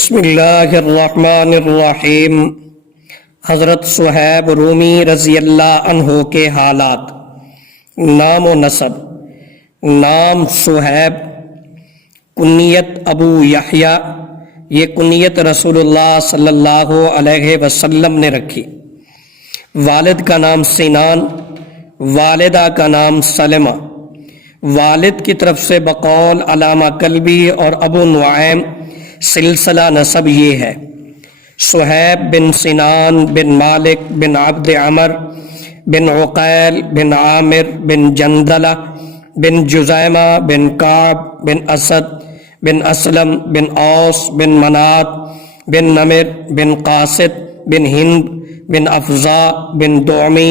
بسم اللہ الرحمن الرحیم۔ حضرت صہیب رومی رضی اللہ عنہ کے حالات۔ نام و نسب: نام صہیب، کنیت ابو یحییٰ، یہ کنیت رسول اللہ صلی اللہ علیہ وسلم نے رکھی۔ والد کا نام سنان، والدہ کا نام سلمہ۔ والد کی طرف سے بقول علامہ کلبی اور ابو نعیم سلسلہ نسب یہ ہے: صہیب بن سنان بن مالک بن عبد عمر بن عقیل بن عامر بن جندلہ بن جزیمہ بن کعب بن اسد بن اسلم بن اوس بن منات بن نمر بن قاسد بن ہند بن افزا بن دعمی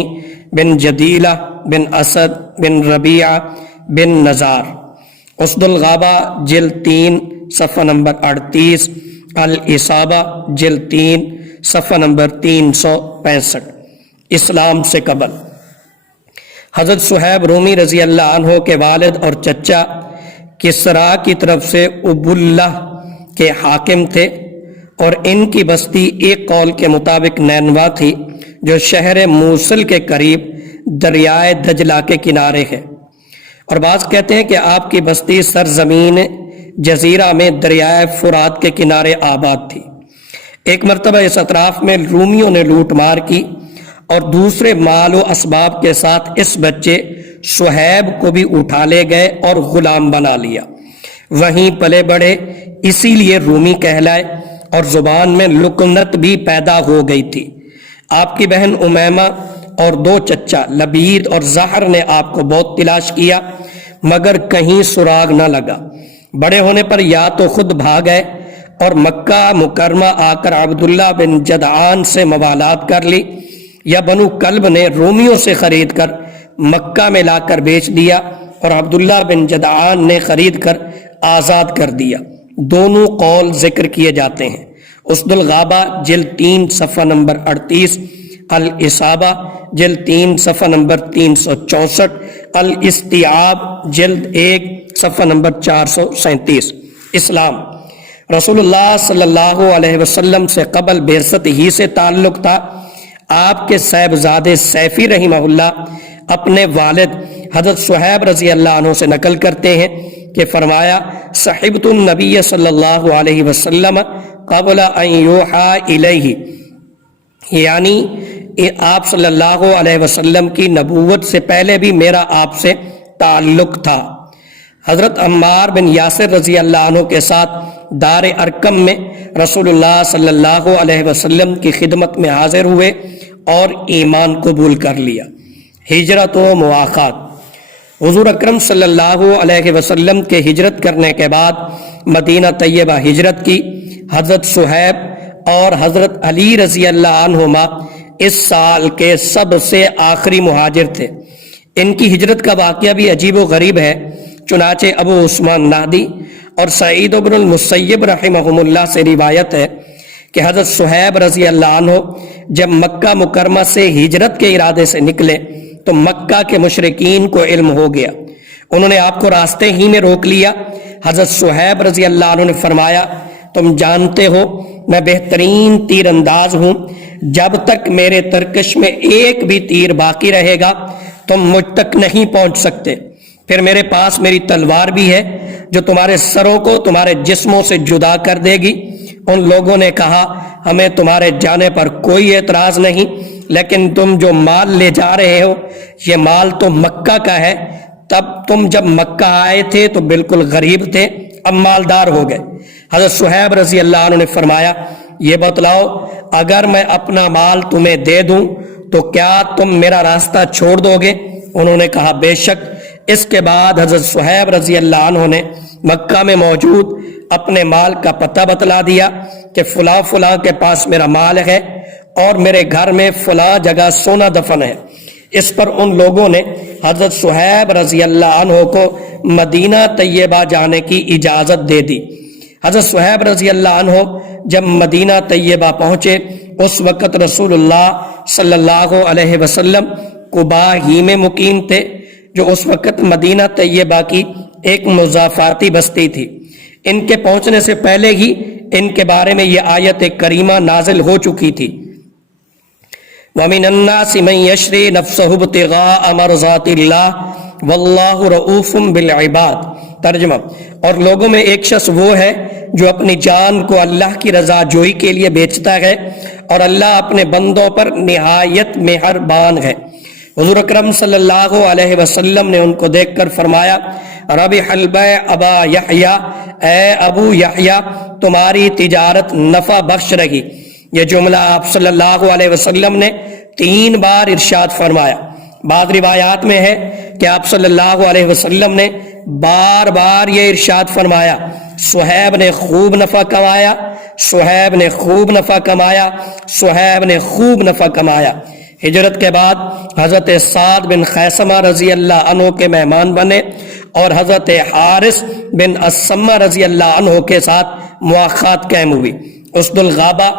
بن جدیلہ بن اسد بن ربیعہ بن نزار۔ اسد الغابہ جلد 3 صفحہ نمبر 38، الاصابہ جلد 3 صفحہ نمبر 365۔ اسلام سے قبل حضرت صہیب رومی رضی اللہ عنہ کے والد اور چچا کسریٰ کی طرف سے ابواللہ کے حاکم تھے، اور ان کی بستی ایک قول کے مطابق نینوا تھی جو شہر موصل کے قریب دریائے دجلہ کے کنارے ہے، اور بعض کہتے ہیں کہ آپ کی بستی سرزمین جزیرہ میں دریائے فرات کے کنارے آباد تھی۔ ایک مرتبہ اس اطراف میں رومیوں نے لوٹ مار کی اور دوسرے مال و اسباب کے ساتھ اس بچے صہیب کو بھی اٹھا لے گئے اور غلام بنا لیا۔ وہیں پلے بڑھے، اسی لیے رومی کہلائے، اور زبان میں لکنت بھی پیدا ہو گئی تھی۔ آپ کی بہن امیمہ اور 2 چچا لبید اور زہر نے آپ کو بہت تلاش کیا، مگر کہیں سراغ نہ لگا۔ بڑے ہونے پر یا تو خود بھاگ گئے اور مکہ مکرمہ آ کر عبداللہ بن جدعان سے موالات کر لی، یا بنو کلب نے رومیوں سے خرید کر مکہ میں لا کر بیچ دیا اور عبداللہ بن جدعان نے خرید کر آزاد کر دیا۔ دونوں قول ذکر کیے جاتے ہیں۔ اسد الغابہ جلد 3 صفحہ نمبر 38، الاصابہ جلد 3 صفحہ نمبر 364، الاستیعاب جلد 1 صفحہ نمبر 437۔ اسلام: رسول اللہ صلی اللہ علیہ وسلم سے قبل بعثت ہی سے تعلق تھا۔ آپ کے صاحبزادے سیفی رحمہ اللہ اپنے والد حضرت صہیب رضی اللہ عنہ سے نقل کرتے ہیں کہ فرمایا: صحبت النبی صلی اللہ علیہ وسلم قبل ان یوحى الیہ، یعنی آپ صلی اللہ علیہ وسلم کی نبوت سے پہلے بھی میرا آپ سے تعلق تھا۔ حضرت عمار بن یاسر رضی اللہ عنہ کے ساتھ دار ارقم میں رسول اللہ صلی اللہ علیہ وسلم کی خدمت میں حاضر ہوئے اور ایمان قبول کر لیا۔ ہجرت و مواخات: حضور اکرم صلی اللہ علیہ وسلم کے ہجرت کرنے کے بعد مدینہ طیبہ ہجرت کی۔ حضرت صہیب اور حضرت علی رضی اللہ عنہما اس سال کے سب سے آخری مہاجر تھے۔ ان کی ہجرت کا واقعہ بھی عجیب و غریب ہے، چنانچہ ابو عثمان نہدی اور سعید بن المسیب رحمہم اللہ سے روایت ہے کہ حضرت صہیب رضی اللہ عنہ جب مکہ مکرمہ سے ہجرت کے ارادے سے نکلے تو مکہ کے مشرکین کو علم ہو گیا، انہوں نے آپ کو راستے ہی میں روک لیا۔ حضرت صہیب رضی اللہ عنہ نے فرمایا: تم جانتے ہو میں بہترین تیر انداز ہوں، جب تک میرے ترکش میں ایک بھی تیر باقی رہے گا تم مجھ تک نہیں پہنچ سکتے۔ پھر میرے پاس میری تلوار بھی ہے جو تمہارے سروں کو تمہارے جسموں سے جدا کر دے گی۔ ان لوگوں نے کہا: ہمیں تمہارے جانے پر کوئی اعتراض نہیں، لیکن تم جو مال لے جا رہے ہو یہ مال تو مکہ کا ہے، تب تم جب مکہ آئے تھے تو بالکل غریب تھے، اب مالدار ہو گئے۔ حضرت صہیب رضی اللہ عنہ نے فرمایا: یہ بتلاؤ اگر میں اپنا مال تمہیں دے دوں تو کیا تم میرا راستہ چھوڑ دو گے؟ انہوں نے کہا: بے شک۔ اس کے بعد حضرت صہیب رضی اللہ عنہ نے مکہ میں موجود اپنے مال کا پتہ بتلا دیا کہ فلاں فلاں کے پاس میرا مال ہے اور میرے گھر میں فلاں جگہ سونا دفن ہے۔ اس پر ان لوگوں نے حضرت صہیب رضی اللہ عنہ کو مدینہ طیبہ جانے کی اجازت دے دی۔ حضرت صہیب رضی اللہ عنہ جب مدینہ طیبہ پہنچے اس وقت رسول اللہ صلی اللہ علیہ وسلم قباء ہی میں مقیم تھے، جو اس وقت مدینہ طیبہ کی ایک مضافاتی بستی تھی۔ ان کے پہنچنے سے پہلے ہی ان کے بارے میں یہ آیت کریمہ نازل ہو چکی تھی۔ وَمِنَ النَّاسِ مَن يَشْرِي نَفْسَهُ ابْتِغَاءَ مَرْضَاتِ اللَّهِ وَاللَّهُ رَءُوفٌ بِالْعِبَادِ۔ ترجمہ، اور لوگوں میں ایک شخص وہ ہے جو اپنی جان کو اللہ کی رضا جوئی کے لیے بیچتا ہے، اور اللہ اپنے بندوں پر نہایت مہربان ہے۔ حضور اکرم صلی اللہ علیہ وسلم نے ان کو دیکھ کر فرمایا، ربح البیع ابا یحییٰ، اے ابو یحییٰ تمہاری تجارت نفع بخش رہی۔ یہ جملہ آپ صلی اللہ علیہ وسلم نے 3 بار ارشاد فرمایا۔ بعض روایات میں ہے کہ آپ صلی اللہ علیہ وسلم نے بار بار یہ ارشاد فرمایا، صہیب نے خوب نفع کمایا، صہیب نے خوب نفع کمایا، صہیب نے خوب نفع کمایا۔ ہجرت کے بعد حضرت سعد بن خیثمہ رضی اللہ عنہ کے مہمان بنے اور حضرت حارث بن اسمہ رضی اللہ عنہ کے ساتھ مواخات قائم ہوئی۔ اسد الغابہ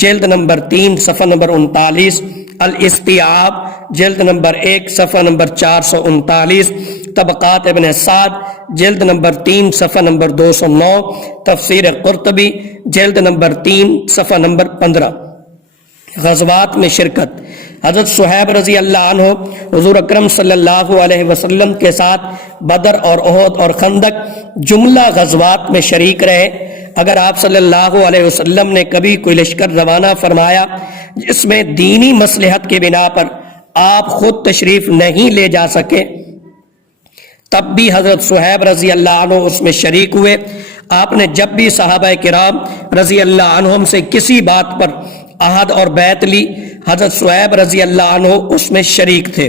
جلد نمبر 3 صفحہ نمبر 39، الاستیعاب جلد نمبر 1 صفحہ نمبر 439، طبقات ابن سعد جلد نمبر 3 صفحہ نمبر 209، تفسیر قرطبی جلد نمبر 3 صفحہ نمبر 15۔ غزوات میں شرکت۔ حضرت صہیب رضی اللہ عنہ حضور اکرم صلی اللہ علیہ وسلم کے ساتھ بدر اور احد اور خندق جملہ غزوات میں شریک رہے۔ اگر آپ صلی اللہ علیہ وسلم نے کبھی کوئی لشکر روانہ فرمایا جس میں دینی مصلحت کی بنا پر آپ خود تشریف نہیں لے جا سکے، تب بھی حضرت صہیب رضی اللہ عنہ اس میں شریک ہوئے۔ آپ نے جب بھی صحابہ کرام رضی اللہ عنہم سے کسی بات پر عہد اور بیعت لی، حضرت صہیب رضی اللہ عنہ اس میں شریک تھے۔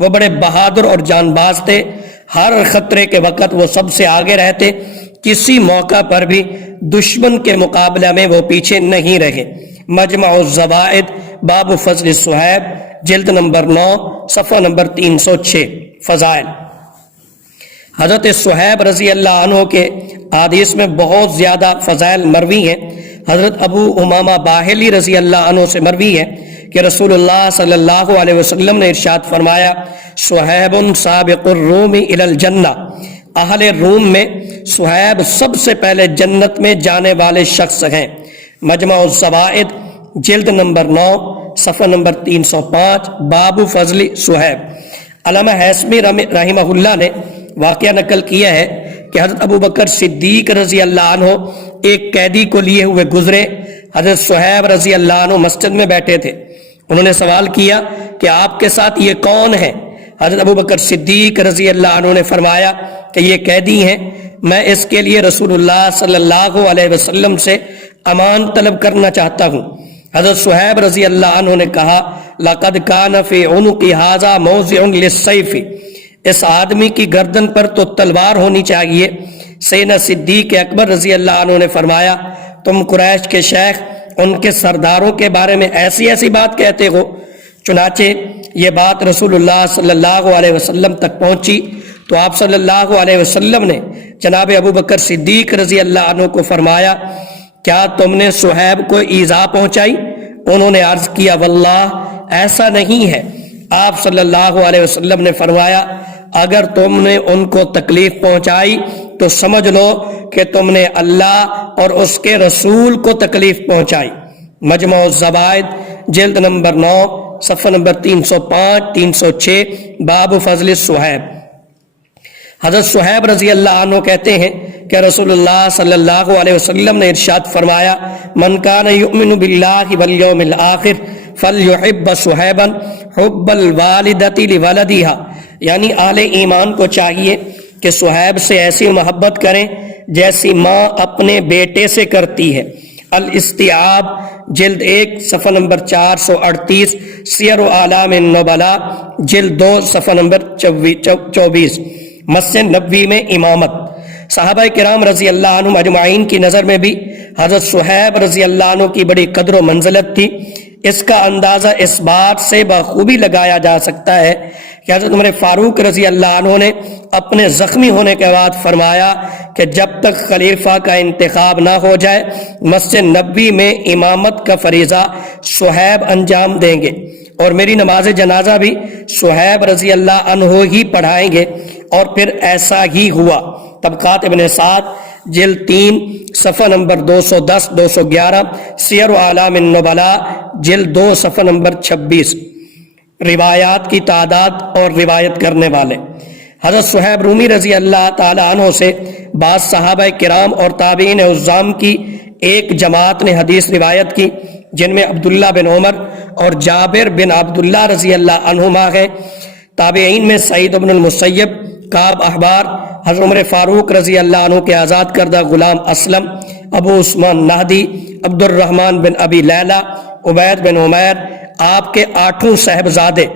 وہ بڑے بہادر اور جان باز تھے، ہر خطرے کے وقت وہ سب سے آگے رہتے، کسی موقع پر بھی دشمن کے مقابلہ میں وہ پیچھے نہیں رہے۔ مجمع الزوائد باب فضل صہیب جلد نمبر 9 صفحہ نمبر 306۔ فضائل۔ حضرت صہیب رضی اللہ عنہ کے حدیث میں بہت زیادہ فضائل مروی ہیں۔ حضرت ابو امامہ باہلی رضی اللہ عنہ سے مروی ہے کہ رسول اللہ صلی اللہ علیہ وسلم نے ارشاد فرمایا، صہیب سابق الروم الی الجنہ، اہل روم میں صہیب سب سے پہلے جنت میں جانے والے شخص ہیں۔ مجمع الزوائد جلد نمبر 9 صفحہ نمبر 305، باب فضل صہیب۔ علامہ حیثمی رحمہ اللہ نے واقعہ نقل کیا ہے کہ حضرت ابو بکر صدیق رضی اللہ عنہ ایک قیدی کو لیے ہوئے گزرے۔ حضرت صہیب رضی اللہ عنہ مسجد میں بیٹھے تھے۔ انہوں نے سوال کیا کہ آپ کے ساتھ یہ کون ہے؟ حضرت ابو بکر صدیق رضی اللہ عنہ نے فرمایا کہ یہ قیدی ہیں، میں اس کے لیے رسول اللہ صلی اللہ علیہ وسلم سے امان طلب کرنا چاہتا ہوں۔ حضرت صہیب رضی اللہ عنہ نے کہا، لقد کان فی عنق ھذا موضع للسیف، اس آدمی کی گردن پر تو تلوار ہونی چاہیے۔ سیدنا صدیق اکبر رضی اللہ عنہ نے فرمایا، تم قریش کے شیخ ان کے سرداروں کے بارے میں ایسی ایسی بات کہتے ہو؟ چنانچہ یہ بات رسول اللہ صلی اللہ علیہ وسلم تک پہنچی تو آپ صلی اللہ علیہ وسلم نے جناب ابو بکر صدیق رضی اللہ عنہ کو فرمایا، کیا تم نے صہیب کو ایذا پہنچائی؟ انہوں نے عرض کیا، واللہ ایسا نہیں ہے۔ آپ صلی اللہ علیہ وسلم نے فرمایا، اگر تم نے ان کو تکلیف پہنچائی تو سمجھ لو کہ تم نے اللہ اور اس کے رسول کو تکلیف پہنچائی۔ مجمع الزوائد جلد نمبر 9 صفحہ نمبر 305 306، باب فضل صہیب۔ حضرت صہیب رضی اللہ عنہ کہتے ہیں کہ رسول اللہ صلی اللہ علیہ وسلم نے ارشاد فرمایا، من کان یؤمن باللہ والیوم الآخر فلیحب صہیبا حب الوالدۃ لولدہا، یعنی اہل ایمان کو چاہیے کہ صہیب سے ایسی محبت کریں جیسی ماں اپنے بیٹے سے کرتی ہے۔ الاستیعاب جلد 1 صفحہ نمبر 438، سیر اعلام النبلاء جلد 2 صفحہ نمبر 24۔ مسجد نبوی میں امامت۔ صحابہ کرام رضی اللہ عنہ اجمعین کی نظر میں بھی حضرت صہیب رضی اللہ عنہ کی بڑی قدر و منزلت تھی۔ اس کا اندازہ اس بات سے بخوبی لگایا جا سکتا ہے کہ حضرت عمر فاروق رضی اللہ عنہ نے اپنے زخمی ہونے کے بعد فرمایا کہ جب تک خلیفہ کا انتخاب نہ ہو جائے مسجد نبوی میں امامت کا فریضہ صہیب انجام دیں گے، اور میری نماز جنازہ بھی صہیب رضی اللہ عنہ ہی پڑھائیں گے، اور پھر ایسا ہی ہوا۔ طبقات ابن سعد جلد 3 صفحہ نمبر 210 211، سیر اعلام النبلاء جلد 2 صفحہ نمبر 26۔ روایات کی تعداد اور روایت کرنے والے: حضرت صہیب رومی رضی اللہ تعالی عنہ سے بعض صحابہ کرام اور تابعین عظام کی ایک جماعت نے حدیث روایت کی، جن میں عبداللہ بن عمر اور جابر بن عبداللہ رضی اللہ عنہما ہیں۔ تابعین میں سعید بن المسیب، کعب احبار، حضرت عمر فاروق رضی اللہ عنہ کے آزاد کردہ غلام اسلم، ابو عثمان نہدی، عبد الرحمن بن ابی لیلہ، عبید بن عمیر، آپ کے 8 صاحبزادے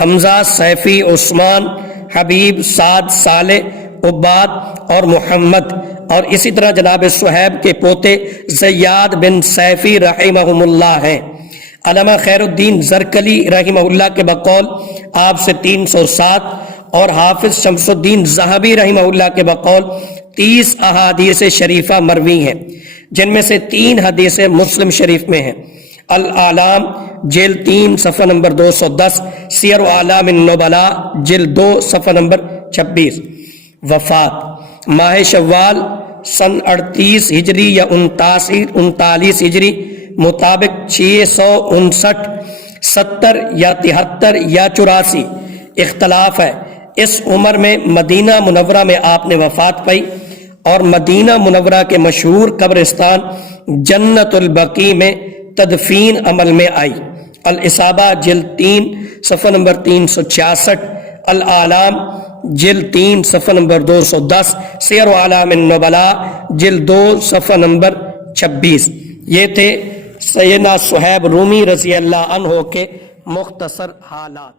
حمزہ، سیفی، عثمان، حبیب، سعد، صالح، عباد اور محمد، اور اسی طرح جناب صہیب کے پوتے زیاد بن سیفی رحمہم اللہ ہیں۔ علامہ خیر الدین زرکلی رحمہ اللہ کے بقول آپ سے 307 اور حافظ شمس الدین ذہبی رحمہ اللہ کے بقول 30 احادیث شریفہ مروی ہیں، جن میں سے 3 حدیث مسلم شریف میں ہیں۔ الاعلام جلد 3 صفحہ نمبر 210، سیر اعلام النبلاء جلد 2 صفحہ نمبر 26۔ وفات: ماہ شوال سن 38 ہجری یا 39 ہجری مطابق 659، 70 یا 73 یا 84، اختلاف ہے۔ اس عمر میں مدینہ منورہ میں آپ نے وفات پائی اور مدینہ منورہ کے مشہور قبرستان جنت البقیع میں تدفین عمل میں آئی۔ الاصابہ جلد 3 صفحہ نمبر 366، الاعلام جلد 3 صفحہ نمبر 210، سیر اعلام النبلاء جلد 2 صفحہ نمبر 26۔ یہ تھے سیدنا صہیب رومی رضی اللہ عنہ کے مختصر حالات۔